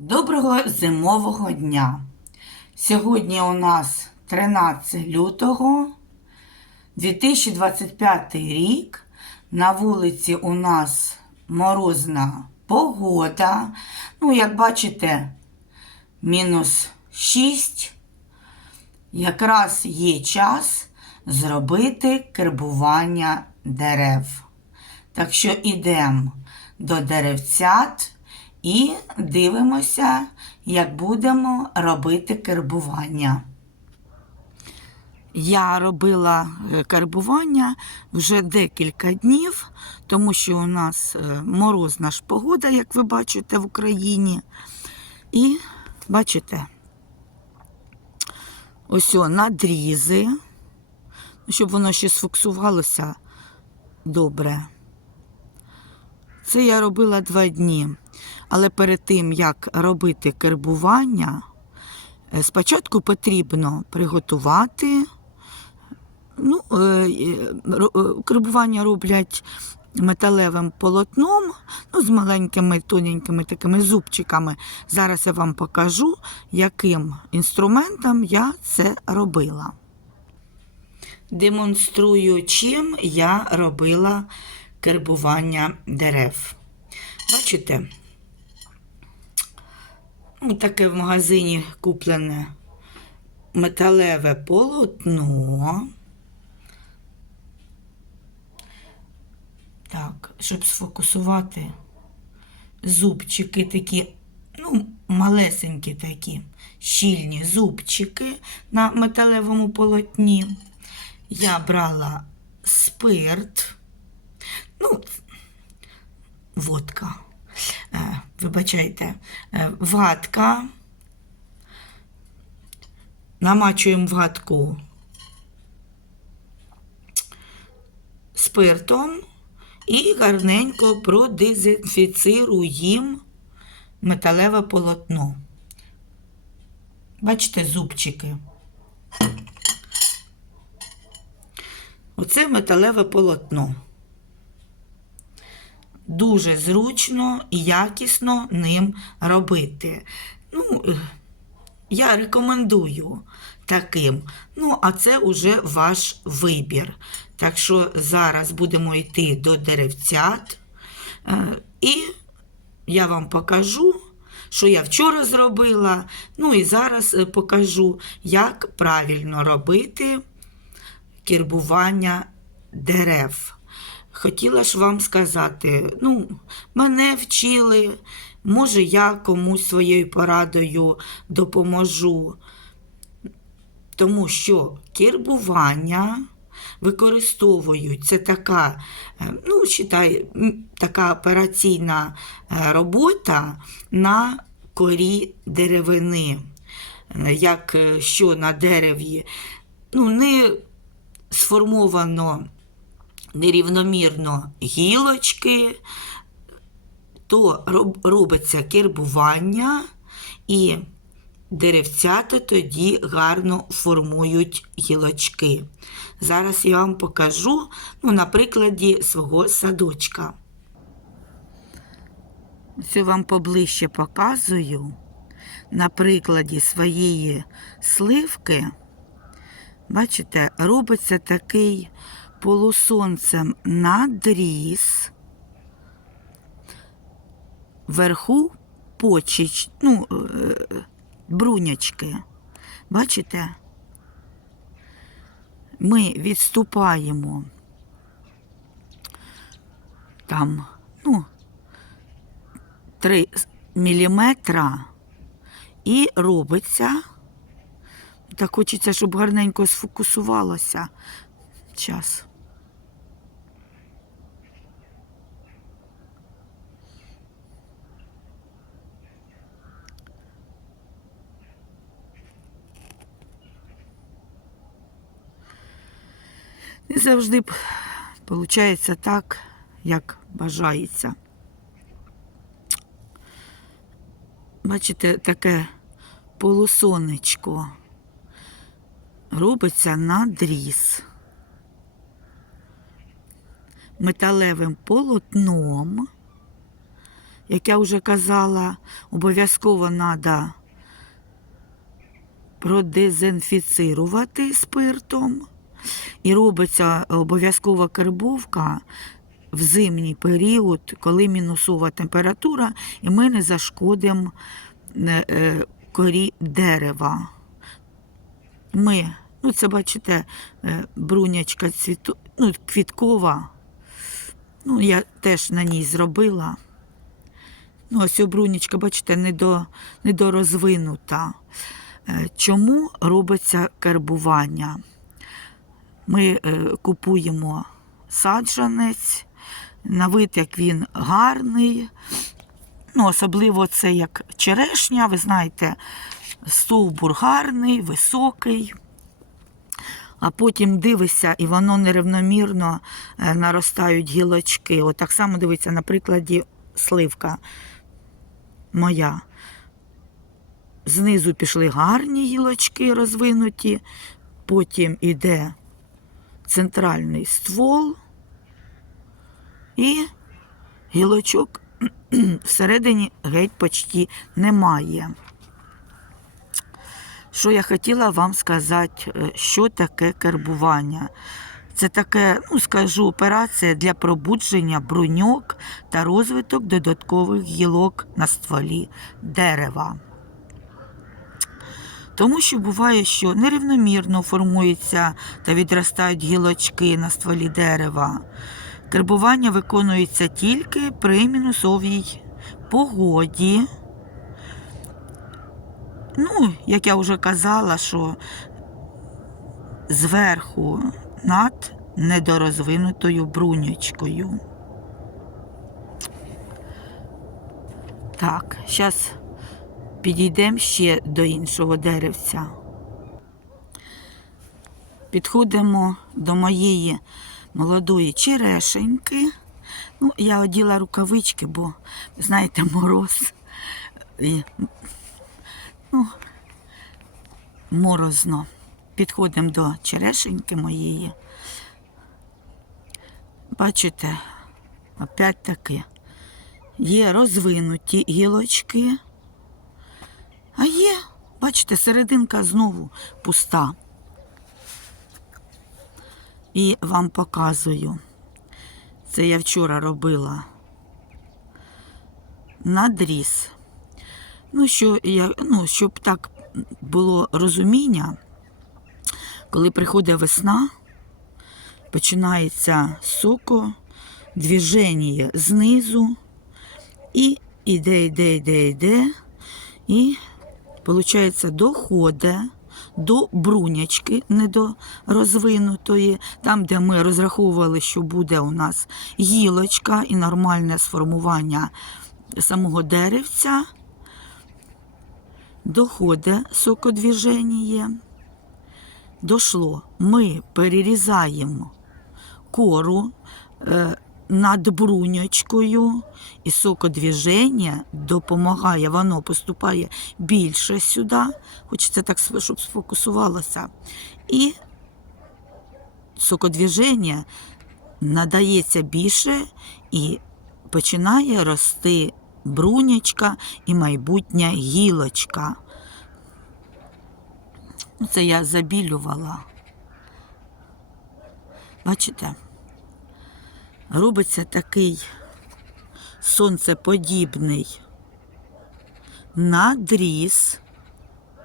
Доброго зимового дня! Сьогодні у нас 13 лютого 2025 рік. На вулиці у нас морозна погода. Ну, як бачите, мінус 6. Якраз є час зробити кербування дерев. Так що йдемо до деревцят і дивимося, як будемо робити кербування. Я робила е, карбування вже декілька днів, тому що у нас е, морозна ж погода, як ви бачите, в Україні. І бачите, ось о, надрізи, щоб воно ще сфоксувалося добре. Це я робила два дні. Але перед тим, як робити кербування, е, спочатку потрібно приготувати. Ну, е, е, Кербування роблять металевим полотном, ну, з маленькими тоненькими такими зубчиками. Зараз я вам покажу, яким інструментом я це робила. Демонструю, чим я робила кербування дерев. Бачите? Ну, таке в магазині куплене металеве полотно. Так, щоб сфокусувати зубчики такі, ну, малесенькі такі, щільні зубчики на металевому полотні. Я брала спирт, ну, водка. Вибачайте, е, ватка. Намачуємо ватку спиртом і гарненько продезінфіцируємо металеве полотно. Бачите, зубчики. Оце металеве полотно дуже зручно і якісно ним робити. Ну, я рекомендую таким. Ну, а це вже ваш вибір. Так що зараз будемо йти до деревцят. Е, І я вам покажу, що я вчора зробила. Ну і зараз е, покажу, як правильно робити кербування дерев. Хотіла ж вам сказати, ну, мене вчили, може, я комусь своєю порадою допоможу. Тому що кербування використовують це така, е, ну, читай, така операційна е, робота на корі деревини. Е, Як що на дереві ну, не сформовано нерівномірно гілочки, то роб- робиться кербування і деревцята тоді гарно формують гілочки. Зараз я вам покажу ну, на прикладі свого садочка. Це вам поближче показую на прикладі своєї сливки. Бачите, робиться такий полусонцем надріз, вверху почіч, ну, е, брунячки. Бачите? Ми відступаємо там, ну, 3 міліметра і робиться. Так хочеться, щоб гарненько сфокусувалося. Час. Не завжди виходить так, як бажається. Бачите, таке полусонечко робиться надріз металевим полотном як я вже казала, обов'язково треба продезінфіцирувати спиртом. І робиться обов'язкова карбовка в зимній період, коли мінусова температура, і ми не зашкодимо е, е, корі дерева. Ми, ну це бачите, е, брунячка цвіту, ну, квіткова. Ну, я теж на ній зробила. Ну, ось брунічка, бачите, недо, недорозвинута. Чому робиться карбування? Ми е, купуємо саджанець, на вид, як він гарний. Ну, особливо це як черешня, ви знаєте, стовбур гарний, високий. А потім дивишся, і воно нерівномірно е, наростають гілочки. От так само дивиться на прикладі сливка моя. Знизу пішли гарні гілочки розвинуті, потім іде центральний ствол і гілочок всередині геть почти немає. Що я хотіла вам сказати, е, що таке карбування? Це таке, ну скажу, операція для пробудження бруньок та розвиток додаткових гілок на стволі дерева. Тому що буває, що нерівномірно формуються та відростають гілочки на стволі дерева. Карбування виконується тільки при мінусовій погоді. Ну, як я вже казала, що зверху над недорозвинутою брунячкою. Так, зараз підійдемо ще до іншого деревця. Підходимо до моєї молодої черешеньки. Ну, я оділа рукавички, бо, знаєте, мороз. І, ну, морозно. Підходимо до черешеньки моєї. Бачите, опять таки є розвинуті гілочки. А є, бачите, серединка знову пуста. І вам показую. Це я вчора робила надріз. Ну, що я, ну, щоб так було розуміння, коли приходить весна, починається соко, движення знизу, і іде, йде, йде, йде, і, виходить, доходить до брунячки недорозвинутої, там, де ми розраховували, що буде у нас гілочка і нормальне сформування самого деревця, доходить сокодвіження. Дошло. Ми перерізаємо кору е, над брунячкою, і сокодвіження допомагає, воно поступає більше сюди. Хочеться так, щоб сфокусувалося. І сокодвіження надається більше і починає рости брунячка і майбутня гілочка. Це я забілювала. Бачите? Робиться такий сонцеподібний надріз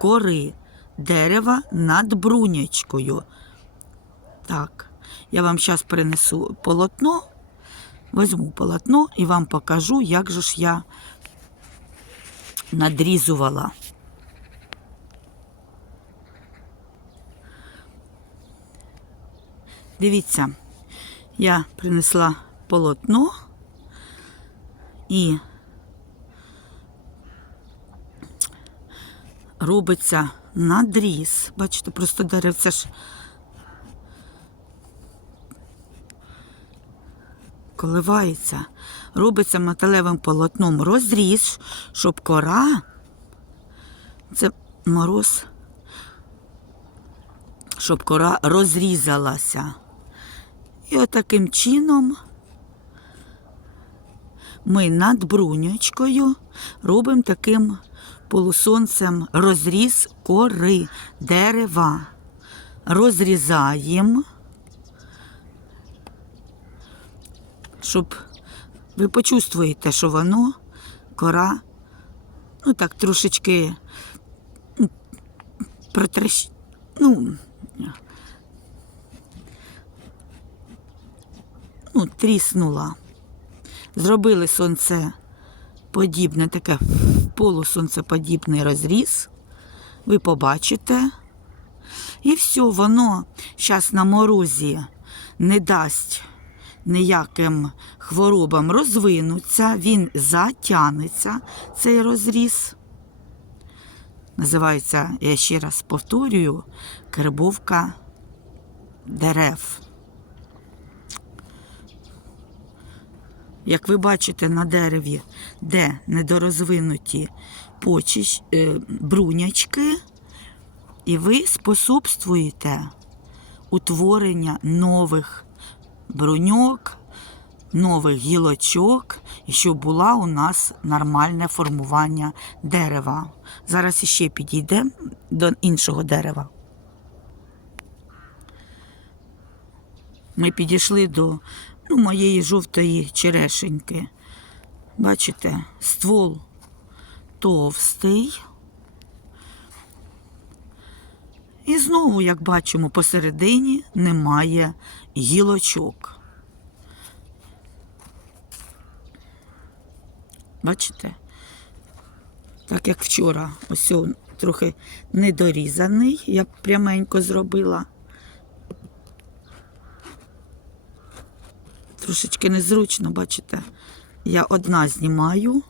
кори дерева над брунячкою. Так, я вам зараз принесу полотно, візьму полотно і вам покажу, як же ж я надрізувала. Дивіться, я принесла полотно і робиться надріз. Бачите, просто деревце ж коливається, робиться металевим полотном розріз, щоб кора, це мороз, щоб кора розрізалася. І отаким чином ми над бруньочкою робимо таким полусонцем розріз кори дерева. Розрізаємо, щоб ви почувствуєте, що воно кора, ну так трошечки протрещ... ну, ну, тріснула. Зробили сонце подібне, таке полусонцеподібний розріз. Ви побачите. І все, воно зараз на морозі не дасть ніяким хворобам розвинуться, він затягнеться, цей розріз. Називається, я ще раз повторюю, кербовка дерев. Як ви бачите на дереві, де недорозвинуті почищ, е, брунячки, і ви способствуєте утворення нових бруньок, нових гілочок, і щоб була у нас нормальне формування дерева. Зараз іще підійдемо до іншого дерева. Ми підійшли до ну, моєї жовтої черешеньки. Бачите, ствол товстий. І знову, як бачимо, посередині немає гілочок. Бачите? Так як вчора, ось трохи недорізаний, я пряменько зробила. Трошечки незручно, бачите? Я одна знімаю.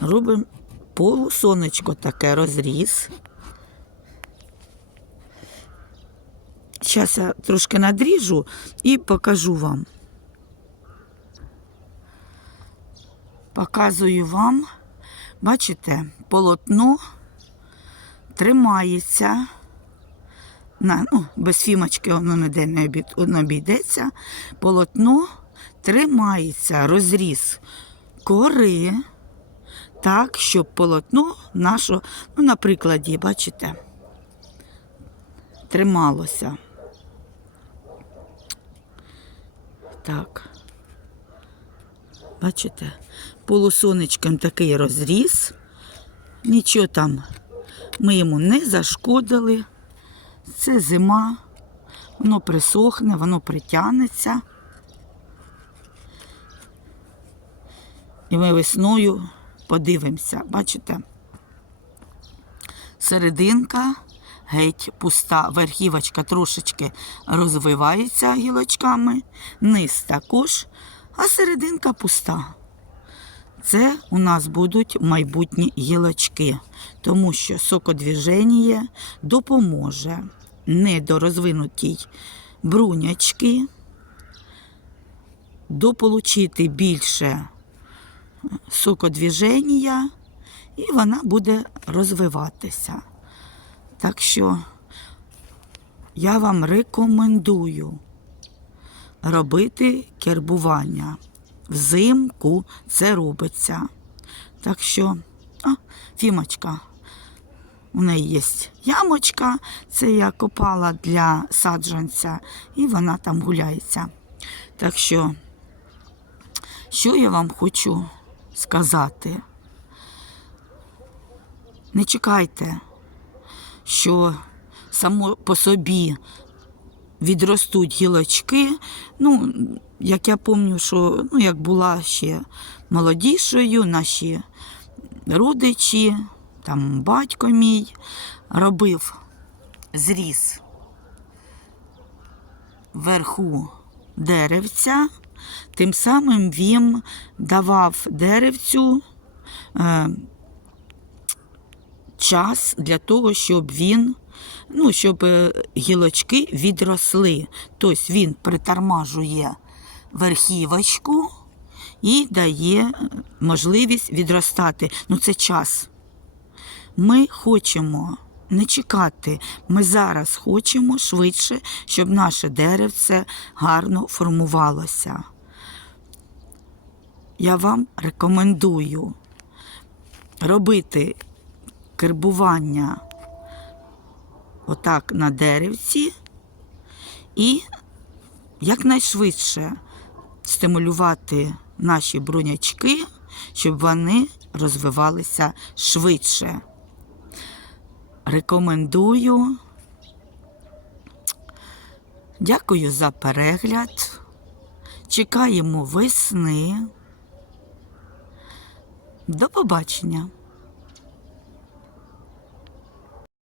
Робимо полусонечко таке розріз. Зараз я трошки надріжу і покажу вам. Показую вам, бачите, полотно тримається. На, ну, без фімочки воно ніде не обійдеться. Полотно тримається, розріз кори, так, щоб полотно наше, ну, на прикладі, бачите, трималося. Так. Бачите, полусонечком такий розріз. Нічого там ми йому не зашкодили. Це зима, воно присохне, воно притягнеться. І ми весною подивимося, бачите? Серединка геть пуста, верхівочка трошечки розвивається гілочками, низ також, а серединка пуста. Це у нас будуть майбутні гілочки, тому що сокодвіження допоможе недорозвинутій брунячки дополучити більше сокодвіження, і вона буде розвиватися. Так що я вам рекомендую робити кербування. Взимку це робиться. Так що, а, фімочка, у неї є ямочка, це я копала для саджанця, і вона там гуляється. Так що, що я вам хочу сказати? Не чекайте, що само по собі відростуть гілочки. Ну, як я пам'ятаю, що ну, як була ще молодішою, наші родичі, там батько мій робив зріз вверху деревця, тим самим він давав деревцю е, час для того, щоб він, ну, щоб е, гілочки відросли. Тобто він притормажує верхівочку і дає можливість відростати. Ну, це час. Ми хочемо не чекати. Ми зараз хочемо швидше, щоб наше деревце гарно формувалося. Я вам рекомендую робити кербування отак на деревці і якнайшвидше стимулювати наші брунячки, щоб вони розвивалися швидше. Рекомендую. Дякую за перегляд. Чекаємо весни. До побачення!